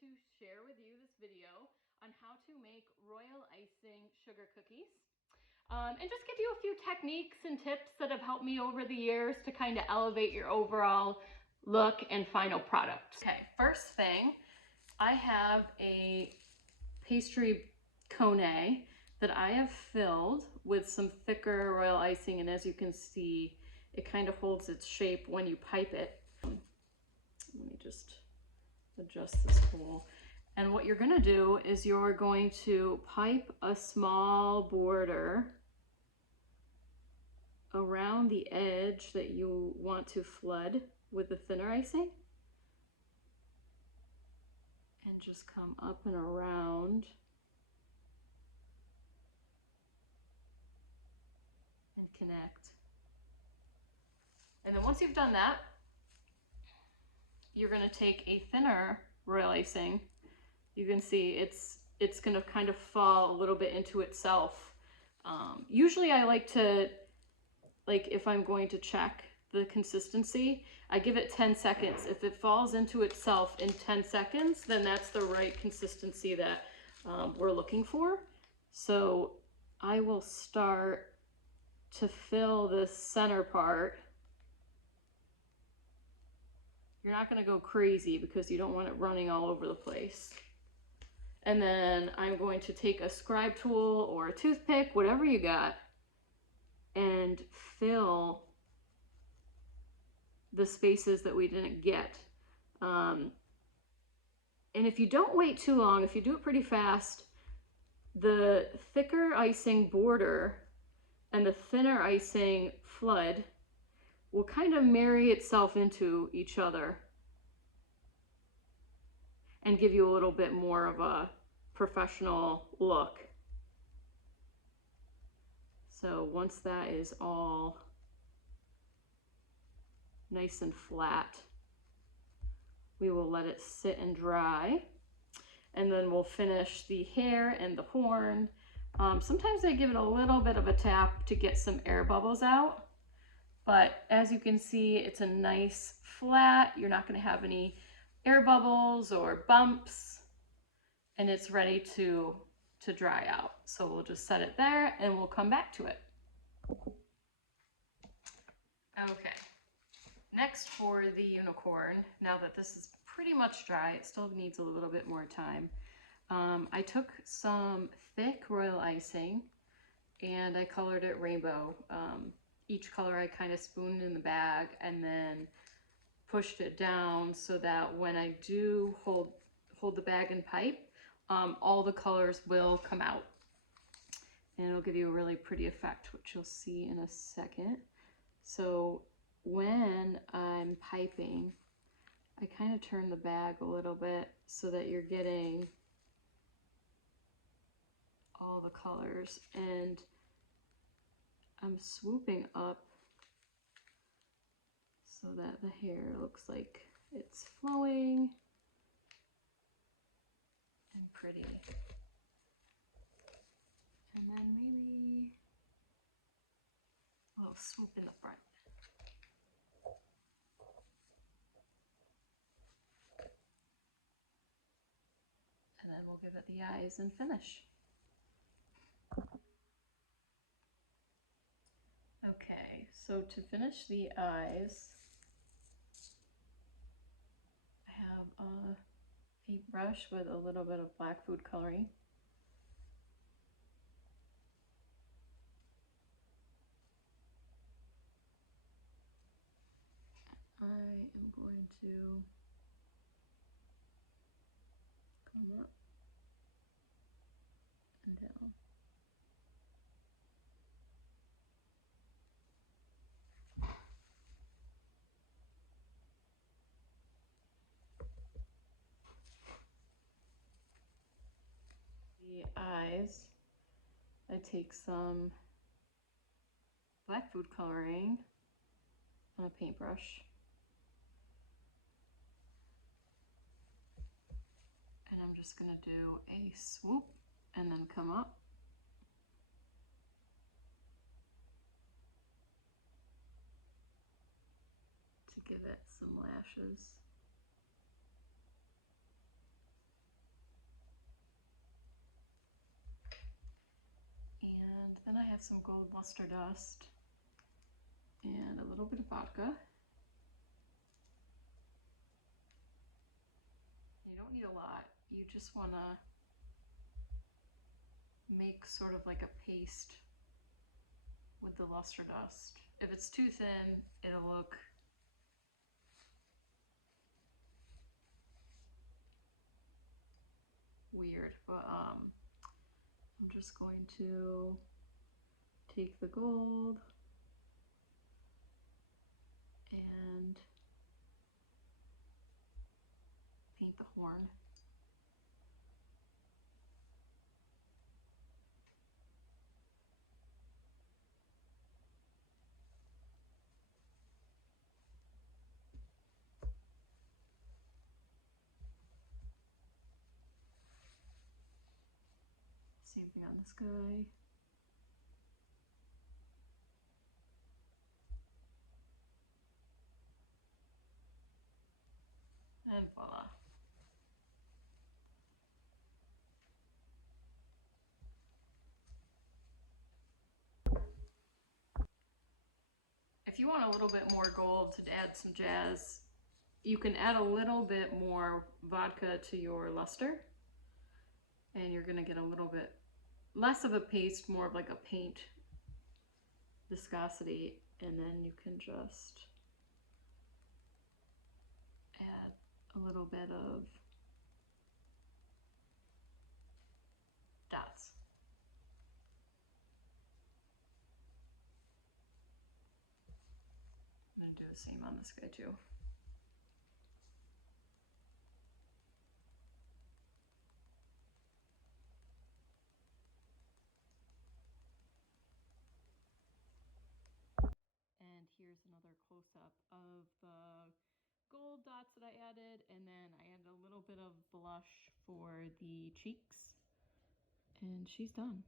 to share with you this video on how to make royal icing sugar cookies. And just give you a few techniques and tips that have helped me over the years to kind of elevate your overall look and final product. Okay, first thing, I have a pastry cone that I have filled with some thicker royal icing, and as you can see, it kind of holds its shape when you pipe it. Let me just adjust this hole. And what you're gonna do is you're going to pipe a small border around the edge that you want to flood with the thinner icing, and just come up and around and connect. And then once you've done that, you're going to take a thinner royal icing. You can see it's going to kind of fall a little bit into itself. Usually I like to, if I'm going to check the consistency, I give it 10 seconds. If it falls into itself in 10 seconds, then that's the right consistency that we're looking for. So I will start to fill this center part. You're not going to go crazy because you don't want it running all over the place. And then I'm going to take a scribe tool or a toothpick, whatever you got, and fill the spaces that we didn't get. And if you don't wait too long, if you do it pretty fast, the thicker icing border and the thinner icing flood will kind of marry itself into each other and give you a little bit more of a professional look. So once that is all nice and flat, we will let it sit and dry, and then we'll finish the hair and the horn. Sometimes I give it a little bit of a tap to get some air bubbles out. But as you can see, it's a nice flat. You're not going to have any air bubbles or bumps, and it's ready to dry out. So we'll just set it there and we'll come back to it. Okay, next for the unicorn, now that this is pretty much dry, it still needs a little bit more time. I took some thick royal icing and I colored it rainbow. Each color I kind of spooned in the bag and then pushed it down so that when I do hold the bag and pipe, all the colors will come out. And it'll give you a really pretty effect, which you'll see in a second. So when I'm piping, I kind of turn the bag a little bit so that you're getting all the colors, and I'm swooping up so that the hair looks like it's flowing and pretty. And then maybe a little swoop in the front. And then we'll give it the eyes and finish. Okay, so to finish the eyes, I have a paintbrush with a little bit of black food coloring. I am going to come up and down. The eyes, I take some black food coloring on a paintbrush, and I'm just going to do a swoop and then come up. To give it some lashes. Then I have some gold luster dust and a little bit of vodka. You don't need a lot. You just want to make sort of like a paste with the luster dust. If it's too thin, it'll look weird, but I'm just going to take the gold and paint the horn. Same thing on this guy. And voila. If you want a little bit more gold to add some jazz, you can add a little bit more vodka to your luster, and you're gonna get a little bit less of a paste, more of like a paint viscosity, and then you can just add a little bit of dots. I'm gonna do the same on this guy too. And here's another close-up of the gold dots that I added, and then I added a little bit of blush for the cheeks, and she's done.